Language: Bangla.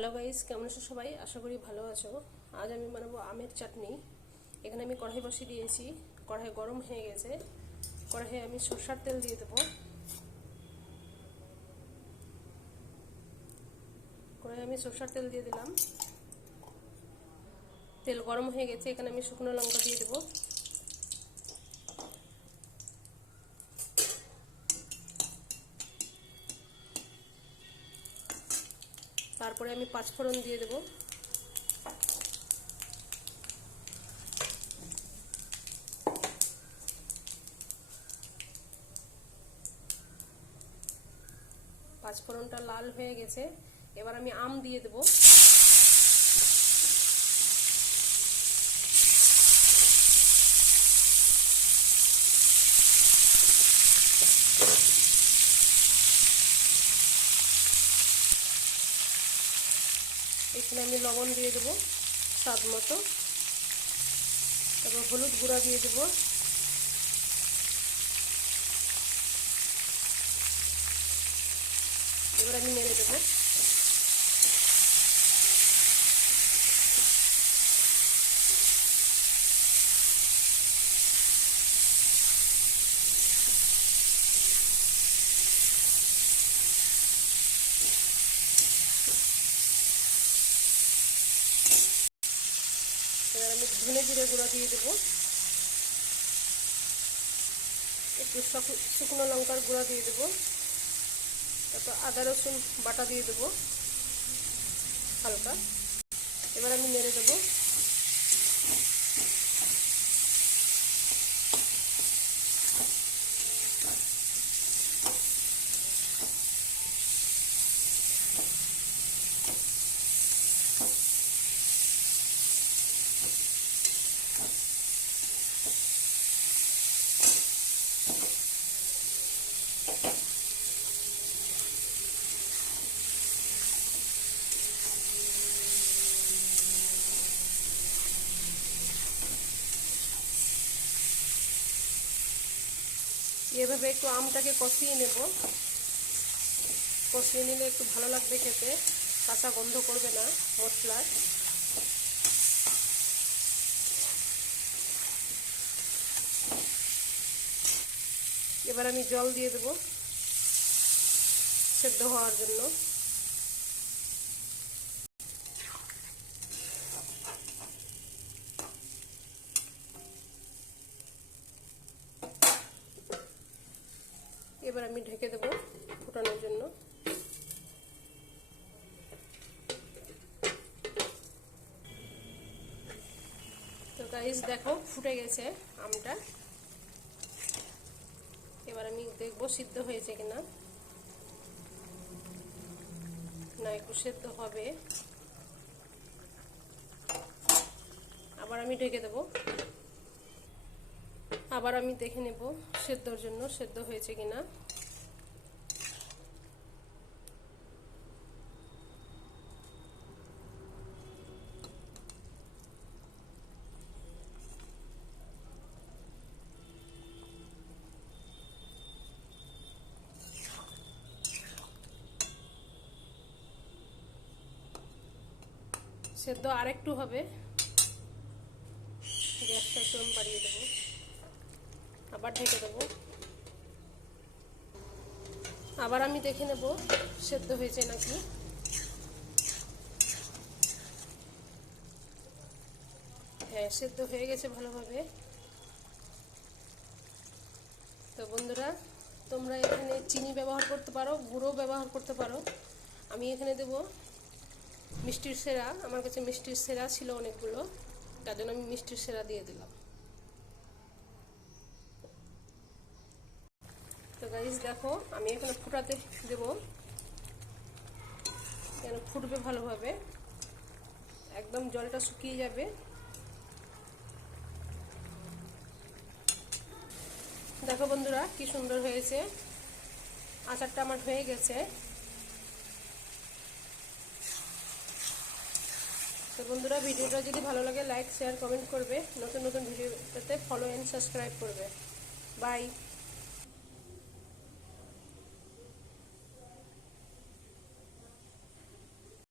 হ্যালো গাইস, কেমন আছো সবাই? আশা করি ভালো আছো। আজ আমি বানাবো আমের চাটনি। এখানে আমি কড়াই বসিয়ে দিয়েছি। কড়াই গরম হয়ে গেছে। কড়াইয়ে আমি সরষের তেল দিয়ে দেবো। কড়াইয়ে আমি সরষের তেল দিয়ে দিলাম। তেল গরম হয়ে গেছে। এখানে আমি শুকনো লঙ্কা দিয়ে দেবো। তারপরে আমি পাঁচফোড়ন দিয়ে দেবো। পাঁচফোড়নটা লাল হয়ে গেছে। এবার আমি আম দিয়ে দেবো। এখানে আমি লবণ দিয়ে দেবো স্বাদ মতো। তারপর হলুদ গুঁড়া দিয়ে দেবো। এবার আমি নেড়ে দেবো। এবার আমি ধনে জিরে গুঁড়া দিয়ে দেবো। একটু শুকনো লঙ্কার গুঁড়া দিয়ে দেবো। তারপর আদা রসুন বাটা দিয়ে দেবো হালকা। এবার আমি নেড়ে দেবো। এভাবে একটু আমটাকে কষিয়ে নেব। কষিয়ে নিলে একটু ভালো লাগবে খেতে, কাঁচা গন্ধ করবে না মশলার। এবার আমি জল দিয়ে দেবো সেদ্ধ হওয়ার জন্য। এবার আমি ঢেকে দেবো ফোটানোর জন্য। তো গাইস দেখো, ফুটে গেছে আমটা। এবার আমি দেখবো সিদ্ধ হয়েছে কিনা। না, একটু সেদ্ধ হবে। আবার আমি ঢেকে দেবো। আবার আমি দেখে নেব সেদ্ধর জন্য সেদ্ধ হয়েছে কিনা। সেদ্ধ আরেকটু হবে। গ্যাসটা একটু আমি বাড়িয়ে দেবো। আবার ঢেকে দেবো। আবার আমি দেখে নেব সেদ্ধ হয়েছে নাকি। হ্যাঁ, সেদ্ধ হয়ে গেছে ভালোভাবে। তো বন্ধুরা, তোমরা এখানে চিনি ব্যবহার করতে পারো, গুঁড়ো ব্যবহার করতে পারো। আমি এখানে দেব মিষ্টির সেরা। আমার কাছে মিষ্টির সেরা ছিল অনেকগুলো, তার জন্য আমি মিষ্টির সেরা দিয়ে দিলাম। তো গাইস দেখো, আমি এখানে ফুটাতে দেব, যেন ফুটবে ভালোভাবে, একদম জলটা শুকিয়ে যাবে। দেখো বন্ধুরা, কি সুন্দর হয়েছে। আচারটা আমার হয়ে গেছে। তো বন্ধুরা, ভিডিওটা যদি ভালো লাগে লাইক শেয়ার কমেন্ট করবে। নতুন নতুন ভিডিও পেতে ফলো এন্ড সাবস্ক্রাইব করবে। বাই।